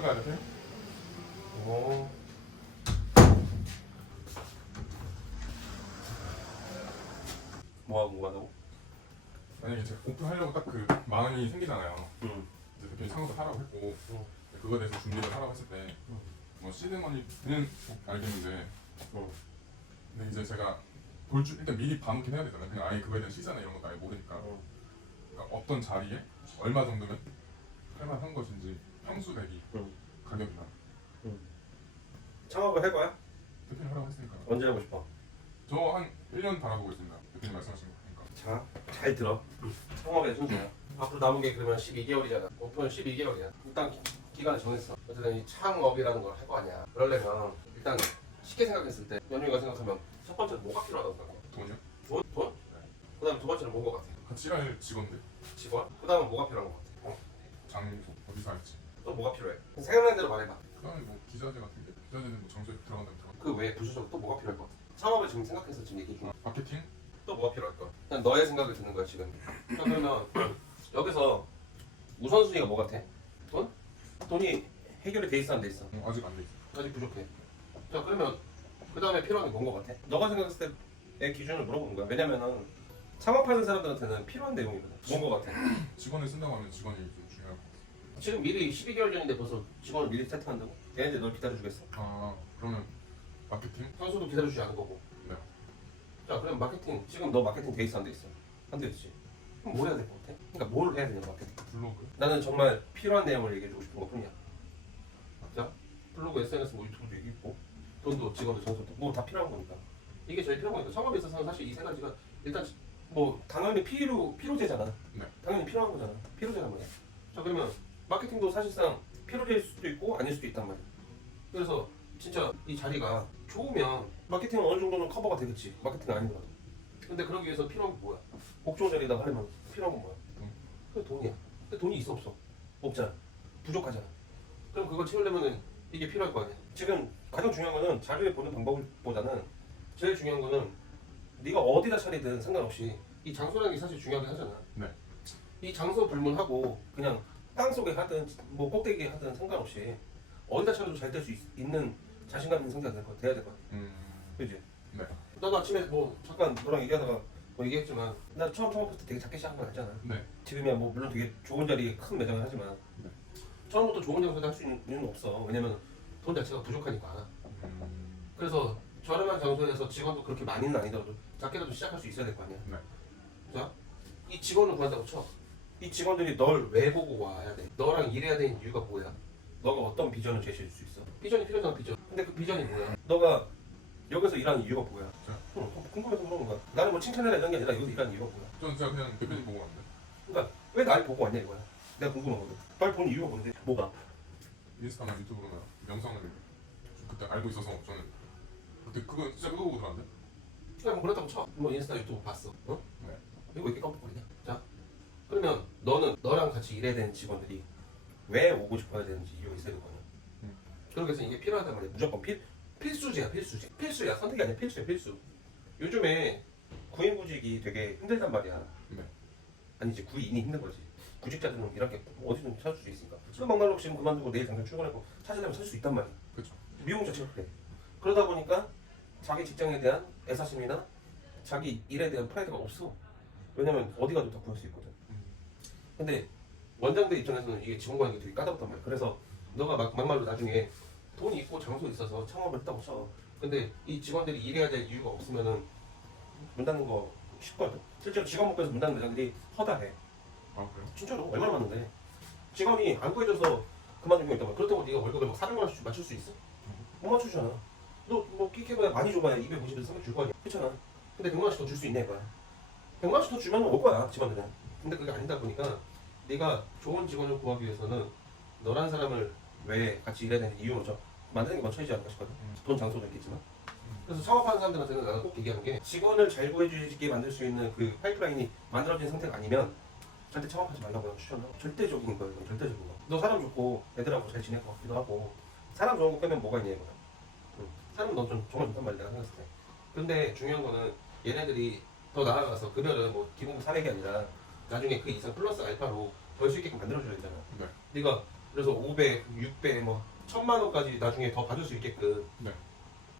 가져가야 돼? 오. 뭐하고 뭐하고? 만약에 이제 오픈하려고 딱그 마음이 생기잖아요. 응. 이제 대표님 상호도 하라고 했고 응. 그거에 대해서 준비를 하라고 했을 때 응. 뭐 시드머니는 알겠는데 응. 근데 이제 제가 볼줄 일단 미리 봐놓긴 해야 되잖아요. 그냥 아예 그거에 대한 시세나 이런 것도 아예 모르니까 응. 그러니까 어떤 자리에 얼마 정도면 할만한 것인지 평수 대비 응. 가격이나 창업을 할 거야? 대표님 하라고 했으니까 언제 하고 싶어? 저 한 1년 바라보고 있습니다. 대표님 말씀하신 거 보니까 자, 잘 들어. 창업의 순서야. 앞으로 남은 게 그러면 12개월이잖아. 오픈 12개월이야. 일단 기- 기간을 정했어. 어쨌든 이 창업이라는 걸 할 거 아니야. 그러려면 일단 쉽게 생각했을 때 연유가 생각하면 첫 번째는 뭐가 필요하다고 생각해? 돈이요? 돈? 돈? 그 다음에 두 번째는 뭔거 같아? 같이 일할 직원들 직원? 그 다음은 뭐가 필요한 거 같아? 장소 어디서 할지 또 뭐가 필요해? 생각나는 대로 말해봐. 그다음에 뭐 기자재 같은데 기자재는 뭐 정수에 들어간다면 들어가 그 외에 부수적으로 또 뭐가 필요할 것 같아? 창업을 지금 생각해서 지금 얘기해. 마케팅? 또 뭐가 필요할 거야? 그냥 너의 생각이 드는 거야 지금. 자 그러면 여기서 우선순위가 뭐 같아? 돈? 돈이 해결이 돼 있어 안 돼 있어? 어, 아직 안 돼 있어 아직 부족해. 자 그러면 그 다음에 필요한 게 뭔 거 같아? 너가 생각했을 때의 기준을 물어보는 거야. 왜냐면은 창업하는 사람들한테는 필요한 내용이거든. 뭔거 같아? 직원을 쓴다고 하면 직원이 좀 중요할 것 같아 지금 미리 12개월 전인데 벌써 직원을 미리 세팅한다고? 얘네들 널 기다려주겠어? 아 그러면 마케팅? 선수도 기다려주지 않을 거고. 네. 자 그럼 마케팅 지금 너 마케팅 돼 있어 안 돼 있어? 안 돼 있지. 그럼 뭘 해야 될 것 같아? 그러니까 뭘 해야 되냐 마케팅? 블로그? 나는 정말 필요한 내용을 얘기해주고 싶은 것 뿐이야. 자, 블로그, SNS, 뭐 유튜브도 얘기했고, 돈도 직원도 전소도 뭐 다 필요한 거니까. 이게 제일 필요한 거니까. 창업에 있어서는 사실 이 세 가지가 일단 뭐 당연히 필요 필요제잖아. 네. 당연히 필요한 거잖아. 필요제란 말이야. 자 그러면 마케팅도 사실상 필요제일 수도 있고 아닐 수도 있단 말이야. 그래서 진짜 이 자리가 좋으면 마케팅은 어느 정도는 커버가 되겠지. 마케팅 아니더라도. 근데 그러기 위해서 필요한 게 뭐야? 복종 자리에다 하려면 필요한 건 뭐야? 돈. 그 돈이야. 근데 돈이 있어 없어? 없잖아. 부족하잖아. 그럼 그걸 채우려면은 이게 필요할 거 아니야. 지금 가장 중요한 거는 자료에 보는 방법보다는 제일 중요한 거는 네가 어디다 차리든 상관없이 이 장소라는 게 사실 중요하긴 하잖아. 네. 이 장소 불문하고 그냥 땅 속에 하든 뭐 꼭대기에 하든 상관없이 어디다 차려도 잘 될 수 있는 자신감 있는 상태가 될 거, 돼야 될거 같아. 음... 그지? 네. 나도 아침에 뭐 잠깐 너랑 얘기하다가 뭐 얘기했지만 나 처음 창업할 때 되게 작게 시작한 거 알잖아. 네. 지금이야 뭐 물론 되게 좋은 자리에 큰 매장을 하지만 네. 처음부터 좋은 장소에 할수 있는 이유는 없어. 왜냐면 돈 자체가 부족하니까. 음... 그래서 저렴한 장소에서 직원도 그렇게 많이는 아니더라도 작게라도 시작할 수 있어야 될 거 아니야. 네. 자, 이 직원을 구한다고 쳐. 이 직원들이 널 왜 보고 와야 돼? 너랑 일해야 되는 이유가 뭐야? 너가 어떤 비전을 제시해 줄 수 있어? 비전이 필요하잖아, 비전. 근데 그 비전이 뭐야? 너가 여기서 일하는 이유가 뭐야? 자. 응, 궁금해서 물어보는 거야. 나는 뭐 칭찬해라 이런 게 아니라 여기서 일하는 이유가 뭐야? 저는 제가 그냥 대표님 보고 왔는데 그러니까 왜 날 보고 왔냐 이거야. 내가 궁금하거든. 날 보는 이유가 뭔데? 뭐가? 인스타나 유튜브로나 영상을 좀 그때 알고 있어서 저는 그때 그거 진짜 그거 보고 들었는데 그냥 뭐 그렇다고 쳐. 뭐 인스타 유튜브 봤어. 어? 네. 이거 왜 이렇게 깜빡거리냐? 자, 그러면 너는 너랑 같이 일해야 되는 직원들이 왜 오고 싶어야 되는지 이유가 있어야 거 아니야? 음. 위해서 이게 필요하단 말이야. 무조건 필 필수지야 필수지. 필수야 선택이 아니야 필수야 필수. 요즘에 구인구직이 되게 힘들단 말이야. 네. 아니지 구인이 힘든 거지. 구직자들은 일할 게 어디든 찾을 수 있으니까. 막날로 지금 그만두고 내일 당장 출근하고 찾으려면 찾을 수 있단 말이야. 그쵸 미용 자체가 그래. 그러다 보니까 자기 직장에 대한 애사심이나 자기 일에 대한 프라이드가 없어. 왜냐면 어디 가도 다 구할 수 있거든. 음. 근데 원장들 입장에서는 이게 직원 관계가 되게 까다롭단 말이야. 그래서 너가 막, 막말로 나중에 돈이 있고 장소 있어서 창업을 했다고 쳐. 근데 이 직원들이 일해야 될 이유가 없으면은 문 닫는 거 쉽거든. 실제로 직원 목표에서 문 닫는 매장들이 허다해. 아 그래요? 진짜로 얼마나 많은데. 직원이 안 구해줘서 그만둔 거 있단 말이야. 그렇다고 네가 월급을 막 400만 원씩 맞출 수 있어? 못 맞추잖아. 너뭐 끼케봐야 많이 줘봐야 250에서 300줄거 아니야. 그렇잖아. 근데 100만 원씩 더 줄 수 있냐 이거야. 100만 원씩 더 주면 올 거야 직원들은. 근데 그게 아니다 보니까 네가 좋은 직원을 구하기 위해서는 너란 사람을 왜 같이 일해야 되는 이유 먼저 만드는 게 먼저 이지 않을까 싶거든. 음. 돈 장소도 있겠지만. 그래서 창업하는 사람들한테는 나는 꼭 얘기하는 게 직원을 잘 구해주게 만들 수 있는 그 파이프라인이 만들어진 상태가 아니면 절대 창업하지 말라고 추천해. 절대적인 거야, 이건 절대적인 거. 너 사람 좋고 애들하고 잘 지낼 것 같기도 하고 사람 좋은 거 빼면 뭐가 있냐 이거야. 응. 사람은 넌좀 정말 좋단 말이야 내가 생각했을 때. 근데 중요한 거는 얘네들이 더 나아가서 급여를 뭐 기본급 400이 아니라 나중에 그 이상 플러스 알파로 벌 수 있게끔 만들어줘야 되잖아. 네. 네가 그래서 500, 600, 뭐 천만 원까지 나중에 더 받을 수 있게끔 네.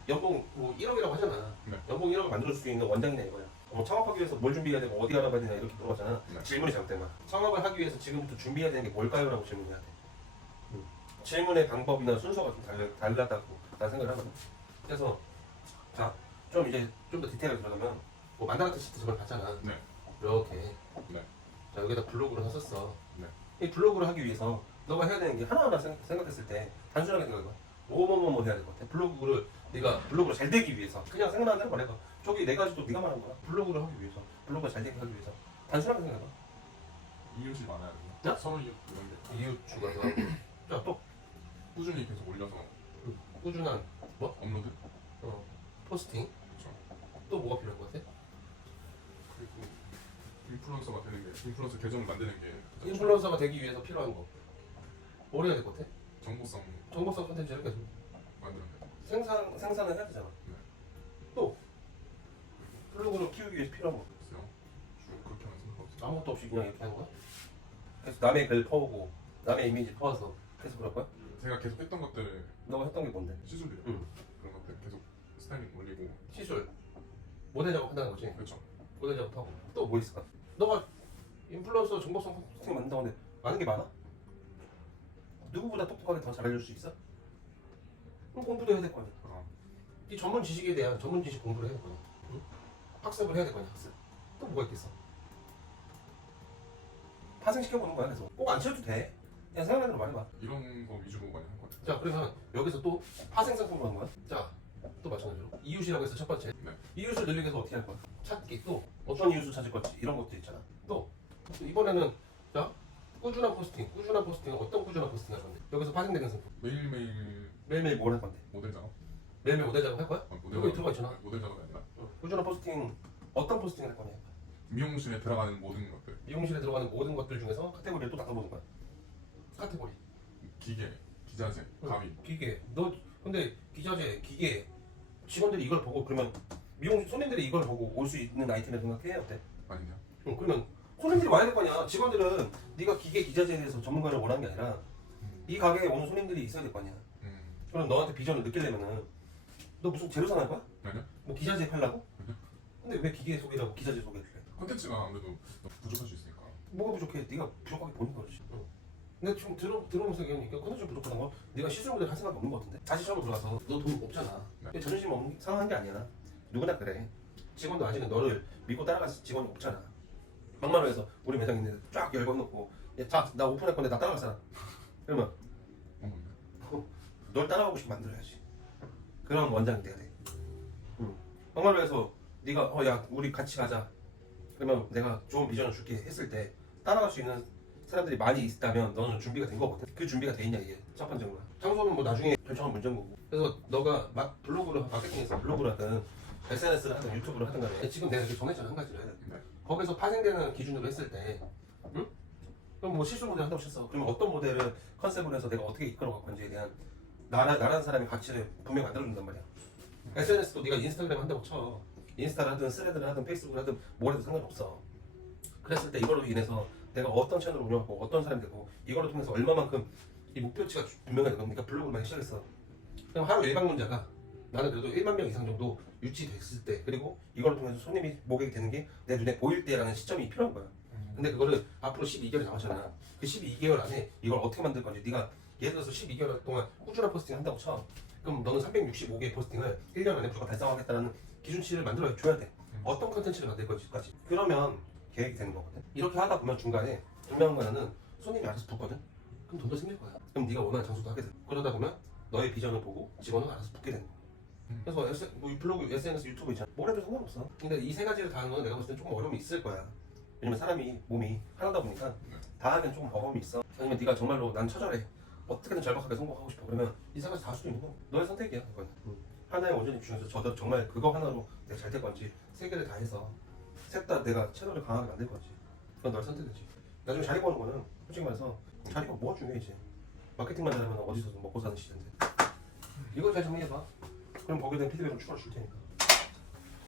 연봉 뭐 1억이라고 하잖아. 네. 연봉 1억을 만들 수 있는 원장이냐 이거야. 어, 창업하기 위해서 뭘 준비해야 되고 어디 알아봐야 되냐 이렇게 물어봤잖아. 네. 질문이 거야. 창업을 하기 위해서 지금부터 준비해야 되는 게 뭘까요? 라고 질문해야 돼. 음. 질문의 방법이나 순서가 좀 달라, 달라다고 난 생각을 하거든. 그래서 자, 좀 이제 좀 더 디테일하게 들어가면 뭐 만다라트 시트 저번에 봤잖아. 네. 이렇게. 네. 자, 여기다 블로그를 했었어. 네. 이 블로그를 하기 위해서 너가 해야 되는 게 하나하나 생각, 생각했을 때 단순하게 생각해봐. 뭐뭐뭐 해야 될 것 같아. 블로그를 네가 블로그를 잘 되기 위해서 그냥 생각나는 대로 말해봐. 저기 네 가지도 네가 말한 거야. 블로그를 하기 위해서 블로그가 잘 되게 하기 위해서 단순하게 생각해봐. 이웃이 많아야 되나? 네? 선우 이웃 추가도 하고 자또 꾸준히 계속 올려서 꾸준한 업로드 어, 포스팅 그렇죠. 또 뭐가 필요할 것 같아? 인플루언서가 되는 게 인플루언서 계정을 만드는 게 가장 인플루언서가 되기 위해서 필요한 거. 뭘 해야 될것 같아? 정보성 정보성 콘텐츠 이렇게 만드는 데 생산 생산을 해야 되잖아. 네. 또 블로그를 키우기 위해서 필요한 거. 주로 그렇게 하는 생각 없어요. 아무것도 없이 그냥 이렇게 하는 거야? 그래서 남의 글 퍼오고 남의 이미지 퍼와서 해서 그럴 거야? 제가 계속 했던 것들 너가 했던 게 뭔데? 시술들 응. 그런 것들 계속 스타일링 올리고 시술 모델 작업한다는 거지? 그렇죠. 모델 작업하고 또 뭐 있을까? 너가 인플루언서 정보성 콘텐츠 만든다고 하는데 많은 게 많아? 누구보다 똑똑하게 더 잘해줄 수 있어? 그럼 공부도 해야 될 거 아니야. 아, 이 전문 지식에 대한 전문 지식 공부를 해야 될 거냐 응? 학습을 해야 될 거냐 학습. 또 뭐가 있겠어? 파생시켜보는 거야 그래서 꼭안 채워도 돼. 그냥 생각나는 대로 말해봐. 이런 거 위주로 많이 한 것 같아요. 자 그러면 여기서 또 파생 상품을 하는 거야. 자 또 마찬가지로 이웃이라고 해서 첫 번째 네. 이웃을 늘리기 위해서 어떻게 할 거야 찾기 또 어떤 이웃을 찾을 건지 이런 것도 있잖아 또 이번에는 자 꾸준한 포스팅 꾸준한 포스팅은 어떤 꾸준한 포스팅 할 건데 여기서 파생되는 상품 매일매일 매일매일 뭘 할 건데 모델 작업. 매일매일 모델 작업 할 거야? 아, 모델 여기 작업. 들어가 있잖아. 모델 작업이 아니라 꾸준한 포스팅 어떤 포스팅을 할 거냐 미용실에 들어가는 모든 것들. 미용실에 들어가는 모든 것들 중에서 카테고리를 또 나눠보는 거야. 카테고리. 기계, 기자재, 응. 가위. 기계. 너 근데 기자재, 기계 직원들이 이걸 보고 그러면 미용 손님들이 이걸 보고 올 수 있는 아이템을 생각해 어때? 아니냐? 응, 그러면 손님들이 와야 될 거냐? 직원들은 네가 기계, 기자재에 대해서 전문가를 원하는 게 아니라 음. 이 가게에 오는 손님들이 있어야 될 거 아니야. 음. 그럼 너한테 비전을 느끼려면은 너 무슨 재료사 할 거야? 아니요? 뭐 기자재 팔라고? 음. 근데 왜 기계 소개라고 기자재 소개를 해? 컨텐츠가 아무래도 부족할 수 있으니까. 뭐가 부족해? 네가 부족하게 보니까 그렇지. 응. 근데 지금 들어 들어오면서 얘기하니까 컨텐츠 부족하다는 거 네가 시술 모델 할 생각 없는 거 같은데? 다시 처음 들어가서 너 돈 없잖아. 네. 자존심 없는 상한 게 아니야. 누구나 그래. 직원도 아직은 너를 믿고 따라갈 직원이 없잖아. 막말로 해서 우리 매장 있는데 쫙 열어놓고 자나 오픈할 건데 나 따라갈 사람. 그러면. 널 따라가고 싶게 만들어야지. 그런 원장이 돼야 돼. 응. 막말로 해서 네가 어 야 우리 같이 가자. 그러면 내가 좋은 비전을 줄게 했을 때 따라갈 수 있는 사람들이 많이 있다면 너는 준비가 된 거거든. 그 준비가 돼 있냐 이게 첫 거야. 장소는 뭐 나중에 결정한 문제인 거고. 그래서 너가 막 블로그를 마케팅에서 블로그를 하든 SNS를 하든 유튜브를 하든 간에 지금 내가 이렇게 정했잖아 한 가지를. 네. 거기서 파생되는 기준으로 했을 때, 응? 그럼 뭐 실수 모델 한다고 쳤어. 그러면 어떤 모델을 컨셉으로 해서 내가 어떻게 이끌어갈 건지에 대한 나라 나라는 사람의 가치를 분명히 만들어준단 말이야. SNS도 네가 인스타그램 한다고 쳐. 인스타를 하든 스레드를 하든 페이스북을 하든 뭘 해도 상관없어. 그랬을 때 이걸로 인해서 내가 어떤 채널을 운영하고 어떤 사람이 되고 이걸로 통해서 얼마만큼 이 목표치가 분명하게 그러니까 블로그를 많이 시작했어. 그럼 하루 일방문자가 나는 그래도 1만 명 이상 정도 유치됐을 때 그리고 이걸로 통해서 손님이 모객이 되는 게 내 눈에 보일 때라는 시점이 필요한 거야. 근데 그거를 앞으로 12개월 남았잖아. 그 12개월 안에 이걸 어떻게 만들 건지 네가 예를 들어서 12개월 동안 꾸준한 포스팅 한다고 쳐. 그럼 너는 365개의 포스팅을 1년 안에 무조건 달성하겠다는 기준치를 만들어 줘야 돼. 어떤 컨텐츠를 만들 건지까지. 그러면 계획이 되는 거거든. 이렇게 하다 보면 중간에 분명한 거는 손님이 알아서 붙거든. 그럼 돈도 생길 거야. 그럼 네가 원하는 장소도 하게 돼. 그러다 보면 너의 비전을 보고 직원은 알아서 붙게 되는 거야. 음. 그래서 S, 뭐 블로그, SNS, 유튜브 있잖아. 뭘 해도 상관없어. 근데 이 세 가지를 다 하는 건 내가 봤을 때 조금 어려움이 있을 거야. 왜냐면 사람이 몸이 하나다 보니까 다 하면 조금 버거움이 있어. 아니면 네가 정말로 난 처절해. 어떻게든 절박하게 성공하고 싶어. 그러면 이 세 가지 다 할 수도 있는 거. 너의 선택이야. 그건. 하나의 원전이 중에서 저도 정말 그거 하나로 내가 잘 될 건지 세 개를 다 해서 셋 다 내가 채널을 강하게 만들 건지 그건 너의 선택이지. 나중에 자리 버는 거는 솔직히 말해서 자리가 뭐가 중요해 이제. 마케팅만 잘하면 어디서든 먹고 사는 시대인데. 이걸 잘 정리해봐. 그럼 거기에 대한 피드백을 추가로 줄 테니까.